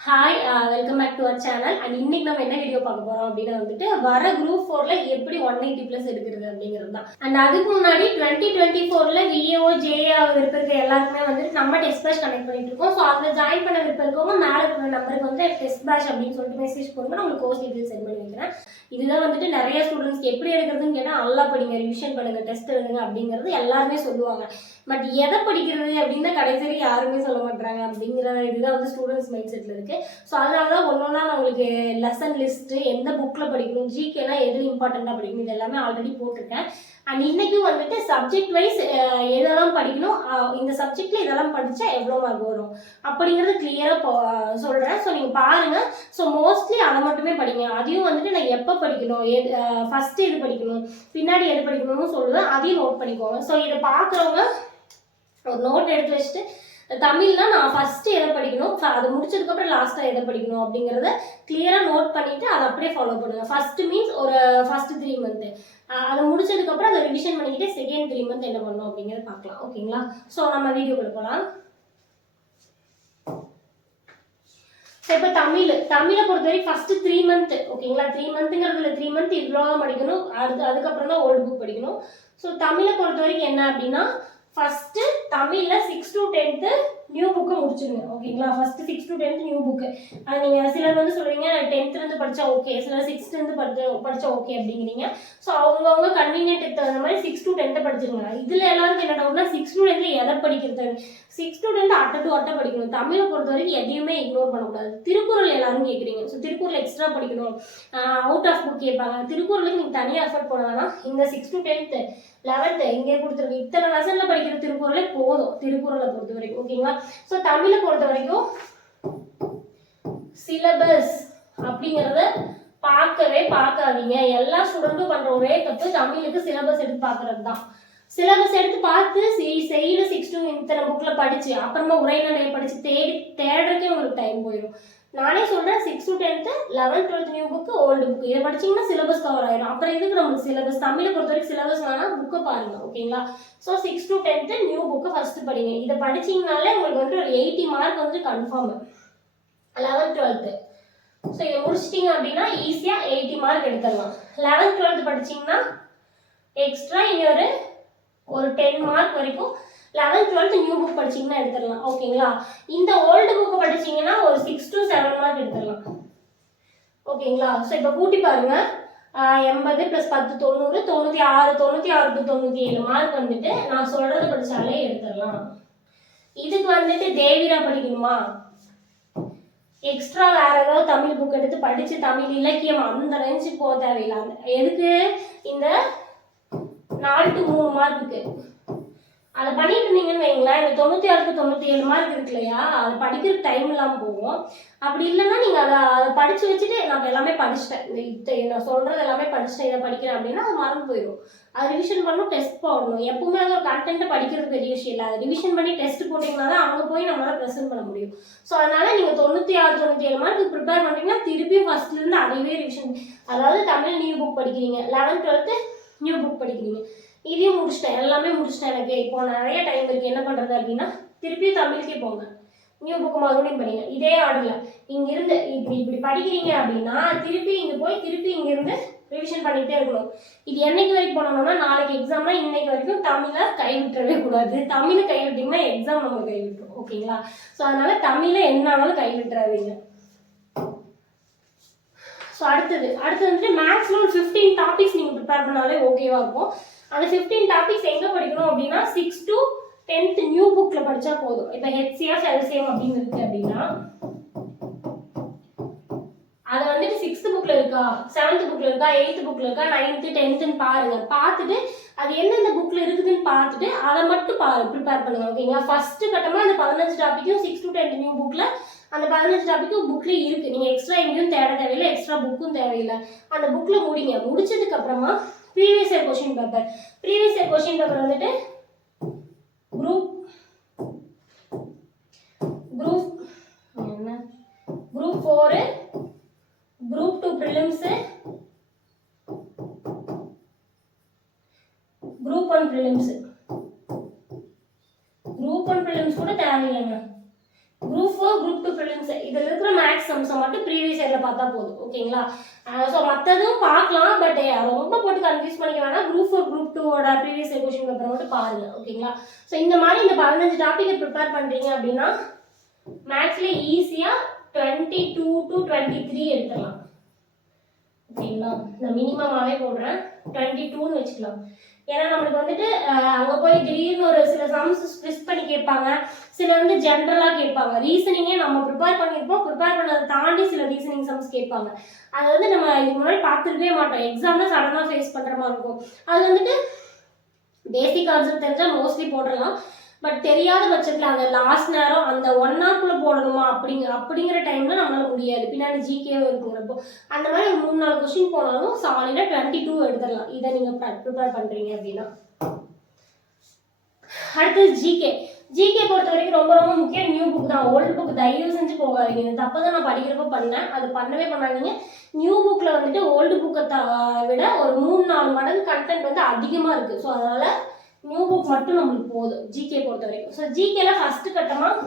Hi welcome back to our channel and இன்னைக்கு நம்ம என்ன வீடியோ பார்க்க போறோம் அப்படின்னா வந்துட்டு வர குரூப் ஃபோர்ல எப்படி ஒன் எயிட்டி பிளஸ் எடுக்கிறது அப்படிங்கிறது தான். அண்ட் அதுக்கு முன்னாடி டுவெண்ட்டி டுவெண்ட்டி ஃபோர்ல விஏஓ ஜேஏ விருப்பம் இருக்க எல்லாருக்குமே வந்துட்டு நம்ம டெஸ்ட் பேட்ச் கனெக்ட் பண்ணிட்டு இருக்கோம். ஸோ அதில் ஜாயின் பண்ண விருப்பம் இருக்கவங்க மேலே இருக்கிற நம்பருக்கு வந்து டெஸ்ட் பேட்ச் அப்படின்னு சொல்லிட்டு மெசேஜ் போடுங்க. நான் உங்களுக்கு கோர்ஸ் டீட்டெயில் சென்ட் பண்ணி வைக்கிறேன். இதுதான் வந்துட்டு நிறைய ஸ்டூடெண்ட்ஸ்க்கு எப்படி எடுக்கிறதுன்னு கேட்டால் நல்லா படிங்க ரிவிஷன் பண்ணுங்க டெஸ்ட் எழுதுங்க அப்படிங்கிறது எல்லாருமே சொல்லுவாங்க. பட் எதை படிக்கிறது அப்படின்னு கடைசி யாருமே சொல்ல மாட்டாங்க அப்படிங்கிற இதுதான் வந்து ஸ்டூடெண்ட்ஸ் மைண்ட் செட்டில் இருக்கு. ஸோ அதனால தான் ஒன்று ஒன்றா நான் உங்களுக்கு லெசன் லிஸ்ட்டு எந்த புக்கில் படிக்கணும் ஜிகேலாம் எது இம்பார்ட்டண்ட்டாக படிக்கணும் இது எல்லாமே ஆல்ரெடி போட்டிருக்கேன். அண்ட் இன்றைக்கும் வந்துட்டு சப்ஜெக்ட் வைஸ் எதெல்லாம் படிக்கணும் இந்த சப்ஜெக்டில் இதெல்லாம் படித்தா எவ்வளோ மார்க் வரும் அப்படிங்கிறது கிளியராக சொல்கிறேன் ஸோ நீங்கள் பாருங்கள் ஸோ மோஸ்ட்லி அதை மட்டுமே படிங்க. அதையும் வந்துட்டு நான் எப்போ படிக்கணும் எது ஃபஸ்ட்டு எது படிக்கணும் பின்னாடி எது படிக்கணும்னு சொல்லுவேன் அதையும் நோட் பண்ணிக்கோங்க. ஸோ இதை பார்க்குறவங்க ஒரு நோட் எடுத்து வச்சுட்டு தமிழ்னா நான் ஃபஸ்ட்டு எதை படிக்கணும்? அது முடிச்சதுக்கப்புறம் லாஸ்ட்டாக எதை படிக்கணும் அப்படிங்கிறத கிளியராக நோட் பண்ணிவிட்டு அதை அப்படியே ஃபாலோ பண்ணுங்கள் ஃபஸ்ட்டு மீன்ஸ் ஒரு ஃபஸ்ட்டு த்ரீ மந்த்து அதை முடிச்சதுக்கப்புறம் அதை ரிவிஷன் பண்ணிக்கிட்டு செகண்ட் த்ரீ மந்த் என்ன பண்ணணும் அப்படிங்கிறத பார்க்கலாம். ஓகேங்களா ஸோ நம்ம வீடியோக்குள்ள போகலாம் ஸோ இப்போ தமிழ் தமிழை பொறுத்த வரைக்கும் த்ரீ மந்த் ஓகேங்களா த்ரீ மந்த்துங்கிறதுல த்ரீ மந்த் இவ்வளோ படிக்கணும். அடுத்து அதுக்கப்புறம் தான் ஓல்டு புக் படிக்கணும். ஸோ தமிழை பொறுத்த வரைக்கும் என்ன அப்படின்னா ஃபஸ்ட்டு தமிழில் சிக்ஸ் டு டென்த்து நியூ புக்கை முடிச்சிருங்க. ஓகேங்களா first six to tenth new book அது நீங்கள் சிலர் வந்து சொல்கிறீங்க டென்த்துலேருந்து படித்தா ஓகே சிலர் சிக்ஸ்த்லேருந்து படித்த படித்தா ஓகே அப்படிங்கிறீங்க. ஸோ அவங்கவுங்க கன்வீனியன்ட்டுக்கு தகுந்த மாதிரி சிக்ஸ் டு டென்த்தை படிச்சிருங்க. இதில் எல்லாருக்கும் என்ன டவுட்னா சிக்ஸ் டு டென்த்தில் எதை படிக்கிறது? சிக்ஸ் டு டென்த் அட்டை டு அட்டை படிக்கணும். தமிழை பொறுத்த வரைக்கும் எதையுமே இக்னோர் பண்ணக்கூடாது. திருக்குறள் எல்லாரும் கேட்குறீங்க. ஸோ திருக்குறள் எக்ஸ்ட்ரா படிக்கணும். அவுட் ஆஃப் புக் கேட்பாங்க. திருக்குறளுக்கு நீங்கள் தனியாக எஃபர்ட் போட இந்த சிக்ஸ் டு டென்த்து லெவன்த்து இங்கே கொடுத்துருக்கு? இத்தனை லெசனில் படிக்கிற திருக்குறளே போதும் திருக்குறளை பொறுத்த வரைக்கும். ஓகேங்களா ஸோ தமிழை பொறுத்த வரைக்கும் சிலபஸ் அப்படிங்கிறத பார்க்கவே பார்க்காதீங்க. எல்லா ஸ்டூடெண்ட்டும் பண்ணுற ஒரே தப்பு தமிழுக்கு சிலபஸ் எடுத்து பார்க்கறது தான். சிலபஸ் எடுத்து பார்த்து செய்யல சிக்ஸ் டூ இத்தனை புக்கில் படித்து அப்புறமா உரைநடையை படித்து தேடி தேடுறதுக்கே உங்களுக்கு டைம் போயிடும். நானே சொல்கிறேன் six to tenth eleventh twelfth new book old book இதை படிச்சீங்கன்னா சிலபஸ் கவர் ஆயிடும். அப்புறம் எதுக்கு நமக்கு சிலபஸ் தமிழை பொறுத்த வரைக்கும் சிலபஸ் வேணால் புக்கை பாருங்கள் ஓகேங்களா so six to tenth new book first படிங்க. இதை படிச்சிங்கனாலே உங்களுக்கு வந்து ஒரு எயிட்டி மார்க் வந்து கன்ஃபார்ம் லெவன்த் டுவெல்த்து ஸோ இதை முடிச்சிட்டிங்க அப்படின்னா ஈஸியாக எயிட்டி மார்க் எடுத்துடலாம். லெவன்த் டுவெல்த் படிச்சிங்கன்னா எக்ஸ்ட்ரா இன்னொரு ஒரு டென் மார்க் வரைக்கும் லெவன்த் டுவெல்த் நியூ புக் படிச்சீங்கன்னா எடுத்துடலாம். ஓகேங்களா இந்த ஓல்டு புக் படிச்சீங்கன்னா ஒரு சிக்ஸ் டு செவன் மார்க் எடுத்துடலாம். ஓகேங்களா ஸோ இப்போ கூட்டி பாருங்க. எண்பது ப்ளஸ் பத்து தொண்ணூறு தொண்ணூற்றி ஆறு தொண்ணூற்றி ஆறு டு தொண்ணூற்றி ஏழு மார்க் வந்துட்டு நான் சொல்கிறத படித்தாலே எடுத்துடலாம். இதுக்கு வந்துட்டு தேவிரா படிக்கணுமா? எக்ஸ்ட்ரா வேற ஏதாவது தமிழ் புக் எடுத்து படித்து தமிழ் இலக்கியம் அந்த ரேஞ்சுக்கு போக தேவையில்லை. அந்த எதுக்கு? இந்த நாலு டு மூணு மார்க்குக்கு அதை பண்ணிட்டு இருந்தீங்கன்னு வைங்களேன். இந்த தொண்ணூற்றி ஆறு தொண்ணூற்றி ஏழு மார்க் இருக்கு இல்லையா? அதை படிக்கிற டைம் இல்லாமல் போகும். அப்படி இல்லைன்னா நீங்கள் அதை அதை படித்து வச்சுட்டு நான் எல்லாமே படிச்சிட்டேன். இந்த நான் சொல்கிறது எல்லாமே படிச்சிட்டேன். இதை படிக்கிறேன் அப்படின்னா அது மறந்து போயிடும். அது ரிவிஷன் பண்ணணும் டெஸ்ட் போடணும். எப்பவுமே அது ஒரு கண்டென்ட்டை படிக்கிறது பெரிய விஷயம் இல்லை. அதை ரிவிஷன் பண்ணி டெஸ்ட் போட்டிங்கன்னா தான் அங்கே போய் நம்மளால் ப்ரெசென்ட் பண்ண முடியும். ஸோ அதனால நீங்கள் தொண்ணூற்றி ஆறு தொண்ணூற்றி ஏழு மார்க் ப்ரிப்பேர் பண்ணுறீங்கன்னா திருப்பியும் ஃபஸ்ட்லேருந்து அதையவே ரிவிஷன் அதாவது தமிழ் நியூ புக் படிக்கிறீங்க. லெவன்த் டுவெல்த்து நியூ புக் படிக்கிறீங்க. இதையும் முடிச்சிட்டேன். எல்லாமே முடிச்சிட்டேன் எனக்கு. இப்போ நிறைய டைம் இருக்குது என்ன பண்ணுறது அப்படின்னா திருப்பியும் தமிழுக்கே போங்க. நியூ புக்கு மறுபடியும் படிங்க. இதே ஆர்டரில் இங்கேருந்து இப்படி இப்படி படிக்கிறீங்க அப்படின்னா திருப்பி இங்கே போய் திருப்பி இங்கேருந்து ரிவிஷன் பண்ணிகிட்டே இருக்கணும். இது என்னைக்கு வரைக்கும் போனோம்னா நாளைக்கு எக்ஸாம்னா இன்னைக்கு வரைக்கும் தமிழை கைவிட்டுறவே கூடாது. தமிழை கைவிட்டிங்கன்னா எக்ஸாம் நம்ம கைவிட்டுரும். ஓகேங்களா ஸோ அதனால் தமிழை என்ன ஆனாலும் கைவிட்டுறாதீங்க. ஸோ அடுத்தது. அடுத்தது வந்துட்டு மேக்ஸில் ஒரு ஃபிஃப்டீன் டாபிக்ஸ் நீங்கள் ப்ரிப்பேர் பண்ணாலே ஓகேவா இருக்கும். அந்த ஃபிஃப்டீன் டாபிக்ஸ் எங்கே படிக்கணும் அப்படின்னா சிக்ஸ் டு டென்த் நியூ புக்கில் படித்தா போதும். இப்போ ஹெச்சிஎஃப் எல்சிஎம் அப்படின்னு இருக்கு அப்படின்னா அது வந்துட்டு சிக்ஸ்த் புக்கில் இருக்கா? செவன்த் புக்கில் இருக்கா? எயித்து புக்கில் இருக்கா? நைன்த்து டென்த்துன்னு பாருங்கள் பார்த்துட்டு அது எந்தெந்த புக்கில் இருக்குதுன்னு பார்த்துட்டு அதை மட்டும் பா ப்ரிப்பேர் பண்ணுங்க ஓகேங்களா ஃபஸ்ட்டு கட்டமாக அந்த பதினஞ்சு டாப்பிக்கும் சிக்ஸ் டு டென்த் நியூ புக்கில் அந்த பதினஞ்சு டாப்பிக்கும் புக்லேயே இருக்குது நீங்கள் எக்ஸ்ட்ரா எங்கேயும் தேட தேவையில்லை எக்ஸ்ட்ரா புக்கும் தேவையில்லை. அந்த புக்கில் முடிங்க. முடிச்சதுக்கு அப்புறமா previous year question paper previous year question paper வந்துட்டு குரூப் குரூப் என்ன? Group four group two prelims group one prelims group one prelims கூட தேவையில்லைங்க. Group four group two prelims இதில் இருக்கிற மேக்ஸ் அம்சம் மட்டும் ப்ரீவியஸ் இயரில் பார்த்தா போதும். ஓகேங்களா ஸோ மற்றதும் பார்க்கலாம் பட் ரொம்ப போட்டு கன்ஃபியூஸ் பண்ணிக்க வேணாம். குரூப் ஃபோர் குரூப் டூவோட ப்ரீவியஸ் இயர் கொஷின் பேப்பரை மட்டும் பாருங்கள் ஓகேங்களா ஸோ இந்த மாதிரி இந்த பதினஞ்சு டாப்பிக்கை ப்ரிப்பேர் பண்ணுறீங்க அப்படின்னா மேக்ஸில் ஈஸியாக twenty two to twenty three எடுத்துடலாம். ஓகேங்களா நான் மினிமமாகவே போடுறேன். டுவெண்ட்டி டூன்னு வச்சுக்கலாம். ஏன்னா நம்மளுக்கு வந்துட்டு அங்கே போய் திடீர்னு ஒரு சில சம்ஸ் ஸ்ட்ரெஸ் பண்ணி கேட்பாங்க. சில வந்து ஜென்ரலாக கேட்பாங்க. ரீசனிங்கே நம்ம ப்ரிப்பேர் பண்ணியிருப்போம். ப்ரிப்பேர் பண்ணதை தாண்டி சில ரீசனிங் சம்ஸ் கேட்பாங்க. அது வந்து நம்ம இதுக்கு முன்னாடி பார்த்துருக்கவே மாட்டோம். எக்ஸாமில் சடனாக ஃபேஸ் பண்ணுற மாதிரி இருக்கும். அது வந்துட்டு பேசிக் கான்செப்ட் தெரிஞ்சால் மோஸ்ட்லி போடலாம் பட் தெரியாத பட்சத்தில் அந்த லாஸ்ட் நேரம் அந்த ஒன் ஹவர்க்குள்ளே போடணுமா அப்படிங்க அப்படிங்கிற டைமில் நம்மளால் முடியாது. பின்னாடி ஜிகேவும் இருக்குங்கிறப்போ. அந்த மாதிரி ஒரு மூணு நாலு கொஸ்டின் போனாலும் சாலிடாக டுவெண்ட்டி டூ எடுத்துடலாம். இதை நீங்கள் ப்ரிப்பேர் பண்ணுறீங்க அப்படின்னா. அடுத்தது ஜிகே ஜிகே பொறுத்த வரைக்கும் ரொம்ப ரொம்ப முக்கியம். நியூ புக் தான். ஓல்டு புக் தயவு செஞ்சு போகாதீங்க. இந்த தப்பை தான் நான் படிக்கிறப்ப பண்ணேன். அது பண்ணவே பண்ணாதீங்க. நியூ புக்கில் வந்துட்டு ஓல்டு புக்கை த விட ஒரு மூணு நாலு மடங்கு கண்டென்ட் வந்து அதிகமாக இருக்குது ஸோ அதனால் நியூ புக் மட்டும் நம்மளுக்கு போதும். ஜிகே பொறுத்த வரைக்கும் ஸோ ஜிகேல ஃபர்ஸ்ட் கட்டமாக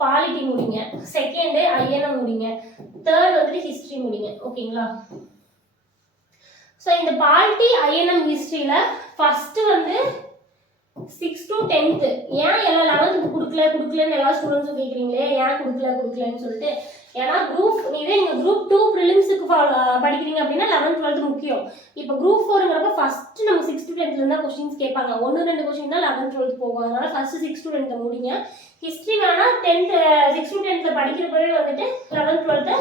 பாலிட்டி முடிங்க. செகண்டு ஐஎன்எம் முடிங்க. தேர்ட் வந்துட்டு ஹிஸ்ட்ரி முடிங்க. ஓகேங்களா ஸோ இந்த பாலிட்டி ஐஎன்எம் ஹிஸ்ட்ரியில் ஃபஸ்ட்டு வந்து சிக்ஸ் டு டென்த்து ஏன் எல்லாம் லெவன்த்துக்கு கொடுக்கல கொடுக்கலன்னு எல்லா ஸ்டூடெண்ட்ஸும் கேட்குறீங்களே ஏன் கொடுக்கல கொடுக்கலன்னு சொல்லிட்டு ஏன்னா குரூப் இதே நீங்கள் குரூப் டூ ப்ரிலிம்ஸுக்கு படிக்கிறீங்க அப்படின்னா லெவன்த் டுவெல்த் முக்கியம். இப்போ குரூப் ஃபோருங்கிறப்ப ஃபஸ்ட்டு நம்ம சிக்ஸ் டு டென்த்ல தான் கொஸ்டின்ஸ் கேட்பாங்க. ஒன்று ரெண்டு கொஸ்டின் தான் லெவன்த் டுவெல்த் போகும். அதனால ஃபஸ்ட்டு சிக்ஸ் டு டென்த்தை முடிங்க. ஹிஸ்ட்ரி வேணா டென்த்து சிக்ஸ் டு டென்த்தில் படிக்கிறப்பவே வந்துட்டு லெவன்த் டுவெல்த்து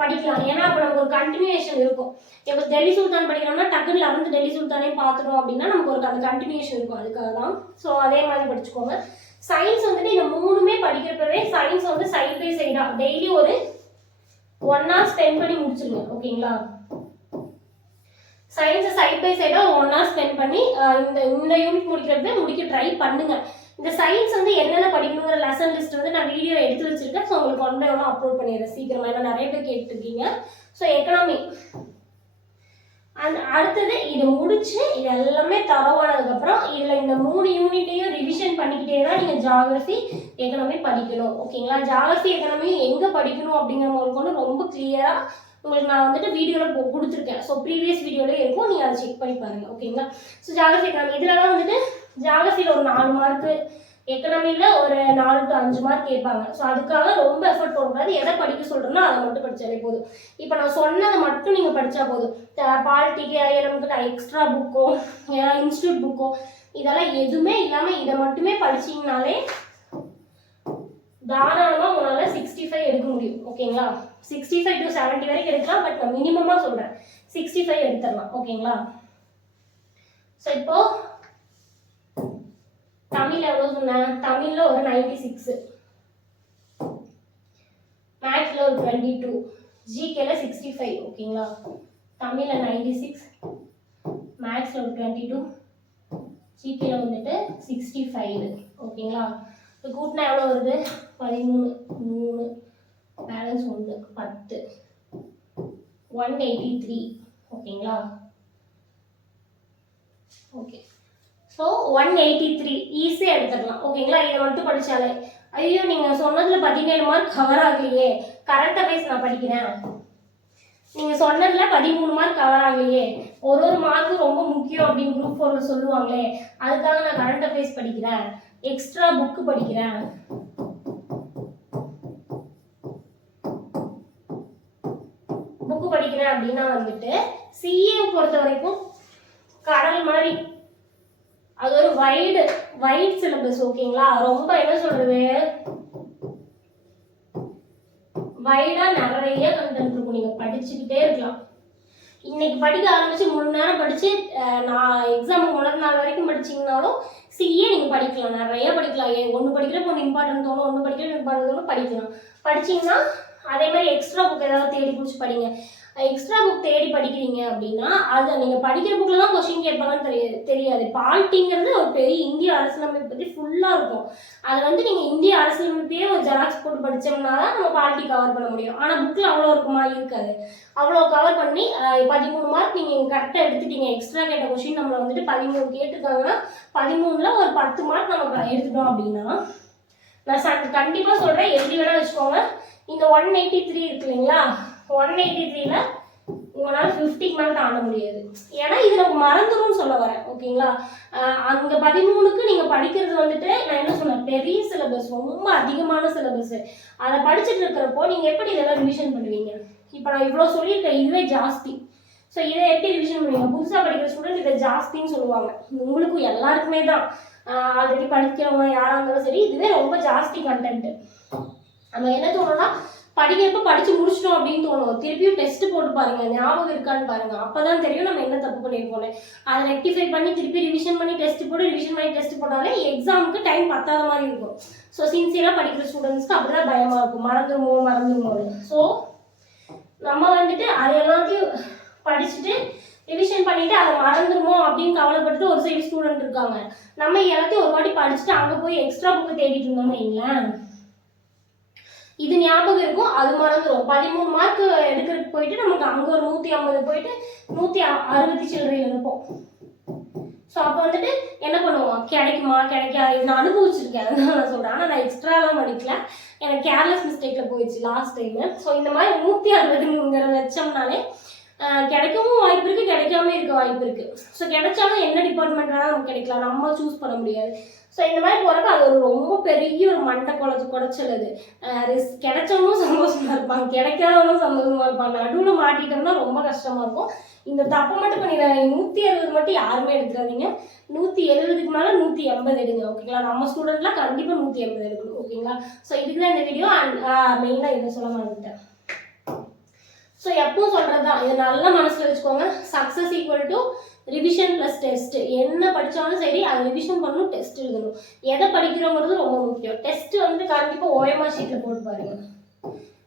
படிக்கலாம். ஏன்னா அப்போ நமக்கு ஒரு கண்டினியூஷன் இருக்கும். இப்போ டெல்லி சுல்தான் படிக்கிறோம்னா டக்குன்னு லெவன்த் டெல்லி சுல்தானே பார்த்துட்டோம் அப்படின்னா நமக்கு ஒரு அந்த கண்டினியூஷன் இருக்கும். அதுக்காக தான் ஸோ அதே மாதிரி படிச்சுக்கோங்க. சயின்ஸ் வந்துட்டு இந்த மூணுமே படிக்கிறப்பவே சயின்ஸ் வந்து சைட் பை சைடா டெய்லி ஒரு ஒன் ஹவர் ஸ்பெண்ட் பண்ணி முடிச்சிருங்க ஓகேங்களா சயின்ஸை சைட் பை சைடா ஒன் ஹவர் ஸ்பெண்ட் பண்ணி இந்த இந்த யூனிட் முடிக்கிறப்ப முடிக்க ட்ரை பண்ணுங்க. இந்த சயின்ஸ் வந்து என்னென்ன படிக்கணுங்கிற லெசன் லிஸ்ட் வந்து நான் வீடியோ எடுத்து வச்சிருக்கேன். ஸோ உங்களுக்கு ஒன் பை ஒன் அப்லோட் பண்ணிடுறேன். சீக்கிரமாக ஏன்னா நிறைய பேர் கேட்டுருக்கீங்க. ஸோ எக்கனாமி அந்த அடுத்தது இதை முடிச்சு இது எல்லாமே தரவானதுக்கப்புறம் இதில் இந்த மூணு யூனிட்டையும் ரிவிஷன் பண்ணிக்கிட்டே தான் நீங்கள் ஜாகிரஃபி எக்கனாமி படிக்கணும் ஓகேங்களா ஜாகிரஃபி எக்கனாமி எங்கே படிக்கணும் அப்படிங்கிற உங்களுக்கு வந்து ரொம்ப கிளியராக உங்களுக்கு நான் வந்துட்டு வீடியோவில் போ கொடுத்துருக்கேன். ஸோ ப்ரீவியஸ் வீடியோலேயே இருக்கும். நீங்கள் அதை செக் பண்ணி பாருங்கள் ஓகேங்களா ஸோ ஜாகிரஃபி எக்கனாமி இதெல்லாம் வந்துட்டு ஜாகிரஃபியில் ஒரு நாலு மார்க்கு எக்கனாமியில் ஒரு நாலு டு அஞ்சு மார்க் கேட்பாங்க. ஸோ அதுக்காக ரொம்ப எஃபர்ட் போடக்கூடாது எதை படிக்க சொல்கிறேன்னா அதை மட்டும் படித்தாலே போதும். இப்போ நான் சொன்னதை மட்டும் நீங்கள் படித்தா போதும். பாலிட்டிக்கு நான் எக்ஸ்ட்ரா புக்கோ இன்ஸ்டியூட் புக்கோ இதெல்லாம் எதுவுமே இல்லாமல் இதை மட்டுமே படிச்சிங்கனாலே தாராளமாக உங்களால் சிக்ஸ்டி ஃபைவ் எடுக்க முடியும். ஓகேங்களா சிக்ஸ்டி ஃபைவ் டு செவன்ட்டி வரைக்கும் எடுக்கலாம். பட் நான் மினிமமாக சொல்கிறேன் சிக்ஸ்டி ஃபைவ் எடுத்துடலாம் ஓகேங்களா ஸோ இப்போது தமிழ் எவ்வளோ சொன்னேன் தமிழில் ஒரு நைன்டி சிக்ஸு மேக்ஸில் ஒரு டுவெண்ட்டி டூ ஜிகேல சிக்ஸ்டி ஃபைவ் ஓகேங்களா தமிழில் நைன்டி சிக்ஸ் மேக்ஸில் ஒரு டுவெண்ட்டி டூ ஜிகேல வந்துட்டு சிக்ஸ்டி ஃபைவ் ஓகேங்களா இப்போ கூட்டினா எவ்வளோ வருது? பதிமூணு மூணு பேலன்ஸ் ஒன்று பத்து. ஒன் எயிட்டி த்ரீ ஓகேங்களா okay so one eighty three ஈஸியாக எடுத்துக்கலாம் ஓகேங்களா இதை மட்டும் படித்தாலே ஐயோ நீங்கள் சொன்னதில் பதினேழு மார்க் கவர் ஆகலையே. கரண்ட் அஃபேர்ஸ் நான் படிக்கிறேன். நீங்கள் சொன்னதில் பதிமூணு மார்க் கவர் ஆகலையே. ஒரு ஒரு மார்க்கும் ரொம்ப முக்கியம் அப்படின்னு குரூப் ஃபோரில் சொல்லுவாங்களே. அதுக்காக நான் கரண்ட் அஃபேர்ஸ் படிக்கிறேன். எக்ஸ்ட்ரா புக்கு படிக்கிறேன். புக்கு படிக்கிறேன் அப்படின்னா வந்துட்டு சிஏ பொறுத்த வரைக்கும் கடல் மாதிரி அது ஒரு வைடு வைட் சிலபஸ் ஓகேங்களா? ரொம்ப என்ன சொல்றது? வைடா நிறைய கண்டென்ட் இருக்கும். நீங்க படிச்சுக்கிட்டே இருக்கலாம். இன்னைக்கு படிக்க ஆரம்பிச்சு மூணு நேரம் படிச்சு நான் எக்ஸாமுக்கு முதல் நாள் வரைக்கும் படிச்சீங்கனாலும் சிஏ நீங்க படிக்கலாம். நிறைய படிக்கலாம். ஏன் ஒன்று படிக்கிறப்ப ஒன்று இம்பார்ட்டன்ட் தோணும். ஒன்று படிக்கிறப்ப இம்பார்ட்டன்ட் தோணும். படிக்கலாம். படிச்சீங்கன்னா அதே மாதிரி எக்ஸ்ட்ரா புக் ஏதாவது தேடி பிடிச்சி படிங்க. எக்ஸ்ட்ரா புக் தேடி படிக்கிறீங்க அப்படின்னா அதை நீங்கள் படிக்கிற புக்கில் தான் கொஸ்டின் கேட்பாங்கன்னு தெரியாது தெரியாது. பால்ட்டிங்கிறது ஒரு பெரிய இந்திய அரசியலமைப்பு பற்றி ஃபுல்லாக இருக்கும். அதை வந்து நீங்கள் இந்திய அரசியலமைப்பையே ஒரு ஜெராக்ஸ் போட்டு படிச்சோம்னா தான் நம்ம பால்ட்டி கவர் பண்ண முடியும். ஆனால் புக்கில் அவ்வளோ இருக்குமா? இருக்காது. அவ்வளோ கவர் பண்ணி பதிமூணு மார்க் நீங்கள் கரெக்டாக எடுத்துட்டீங்க. எக்ஸ்ட்ரா கேட்ட கொஷின் நம்மளை வந்துட்டு பதிமூணு கேட்டிருக்காங்கன்னா பதிமூணில் ஒரு பத்து மார்க் நம்ம எடுத்துட்டோம் அப்படின்னா நான் கண்டிப்பாக சொல்கிறேன் எப்படி வேணால் வச்சுக்கோங்க. இந்த ஒன் எயிட்டி த்ரீ இருக்கு இல்லைங்களா? ஒன் எயிட்டி த்ரீல உங்களால் ஃபிஃப்டிக்கு மேலே தாண்ட முடியாது. ஏன்னா இதில் மறந்துடும் சொல்ல வரேன் ஓகேங்களா? அங்கே பதிமூணுக்கு நீங்கள் படிக்கிறது வந்துட்டு நான் என்ன சொன்னேன்? பெரிய சிலபஸ் ரொம்ப அதிகமான சிலபஸ் அதை படிச்சுட்டு இருக்கிறப்போ நீங்கள் எப்படி இதெல்லாம் ரிவிஷன் பண்ணுவீங்க? இப்போ நான் இவ்வளோ சொல்லியிருக்கேன் இதுவே ஜாஸ்தி. ஸோ இதை எப்படி ரிவிஷன் பண்ணுவீங்க? புதுசாக படிக்கிற ஸ்டூடெண்ட் இதை ஜாஸ்தின்னு சொல்லுவாங்க. உங்களுக்கும் எல்லாருக்குமே தான். ஆல்ரெடி படிக்கிறவங்க யாராக இருந்தாலும் சரி இதுவே ரொம்ப ஜாஸ்தி கண்டென்ட்டு நம்ம என்ன தோணும்னா படிக்கிறப்ப படிச்சு முடிச்சிட்டோம் அப்படின்னு தோணும். திருப்பியும் டெஸ்ட் போட்டு பாருங்க. ஞாபகம் இருக்கான்னு பாருங்க. அப்பதான் தெரியும் நம்ம என்ன தப்பு பண்ணியிருக்கோம் அதை ரெக்டிஃபை பண்ணி திருப்பி ரிவிஷன் பண்ணி டெஸ்ட் போட்டு ரிவிஷன் பண்ணி டெஸ்ட் போட்டாலே எக்ஸாமுக்கு டைம் பத்தாத மாதிரி இருக்கும். ஸோ சின்சியராக படிக்கிற ஸ்டூடெண்ட்ஸ்க்கு அப்படிதான் பயமா இருக்கும். மறந்துருமோ மறந்துருமோ ஸோ நம்ம வந்துட்டு அது எல்லாத்தையும் படிச்சுட்டு ரிவிஷன் பண்ணிட்டு அதை மறந்துருமோ அப்படின்னு கவலைப்பட்டுட்டு ஒரு சைடு ஸ்டூடெண்ட் இருக்காங்க. நம்ம எல்லாத்தையும் ஒரு வாட்டி படிச்சுட்டு அங்கே போய் எக்ஸ்ட்ரா புக்கு தேடிட்டு இருந்தோம்னு வைங்களேன். இது ஞாபகம் இருக்கும் அது மறந்துடும் பதிமூணு மார்க் எடுக்கிறதுக்கு போயிட்டு நமக்கு அங்கே ஒரு நூற்றி ஐம்பது போயிட்டு நூற்றி அறுபத்தி சில்லறையில் இருப்போம். ஸோ அப்போ வந்துட்டு என்ன பண்ணுவோம்? கிடைக்குமா? கிடைக்காது? இது நான் அனுபவிச்சிருக்கேன். அதனால நான் சொல்கிறேன் ஆனால் நான் எக்ஸ்ட்ராலாம் படிக்கல எனக்கு கேர்லெஸ் மிஸ்டேக்கில் போயிடுச்சு லாஸ்ட் டைமு ஸோ இந்த மாதிரி நூற்றி அறுபதுங்கிற லட்சம்னாலே கிடைக்கவும் வாய்ப்பு இருக்குது கிடைக்காம இருக்க வாய்ப்பு இருக்குது ஸோ கிடைச்சாலும் என்ன டிபார்ட்மெண்ட் வேணால் நமக்கு கிடைக்கலாம். நம்ம சூஸ் பண்ண முடியாது. ஸோ இந்த மாதிரி போகிறப்ப அது ஒரு ரொம்ப பெரிய ஒரு மண்டை குழச்சி குறைச்சல் அது ஆஹ், சந்தோஷமா இருப்பாங்க. கிடைக்காதவங்களும் சந்தோஷமா இருப்பாங்க. நடுவில் மாட்டிட்டோம்னா ரொம்ப கஷ்டமா இருக்கும். இந்த தப்பை மட்டும் பண்ணிடுறாங்க நூற்றி அறுபது மட்டும் யாருமே எடுத்துறாதீங்க நூற்றி எழுபதுக்கு மேலே நூற்றி எண்பது எடுங்க ஓகேங்களா நம்ம ஸ்டூடெண்ட்லாம் கண்டிப்பாக நூற்றி எண்பது எடுக்கணும் ஓகேங்களா ஸோ இதுக்கு தான் இந்த வீடியோ அண்ட் மெயினாக இதை சொல்ல மாட்டேன் ஸோ எப்பவும் சொல்கிறது தான் இதை நல்லா மனசில் வச்சுக்கோங்க. Success equal to revision plus test என்ன படித்தாலும் சரி அதை ரிவிஷன் பண்ணணும் டெஸ்ட் எழுதணும். எதை படிக்கிறோங்கிறது ரொம்ப முக்கியம். டெஸ்ட் வந்து கண்டிப்பாக ஓயமா ஷீட்டில் போட்டு பாருங்க.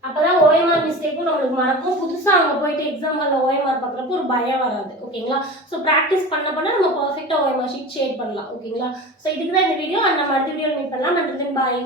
அப்பதான் ஓஎம்ஆர் மிஸ்டேக்கும் நம்மளுக்கு மறக்கும். புதுசாக அங்கே போயிட்டு எக்ஸாம் ஹாலில் ஓஎம்ஆர் பார்க்குறப்போ ஒரு பயம் வராது. ஓகேங்களா ஸோ ப்ராக்டிஸ் பண்ண பண்ண நம்ம பர்ஃபெக்டாக ஓஎம்ஆர் ஷீட் ஷேட் பண்ணலாம். ஓகேங்களா ஸோ இதுக்கு தான் இந்த வீடியோ அந்த நம்ம வீடியோ மீட் பண்ணலாம். நன்றி பாய்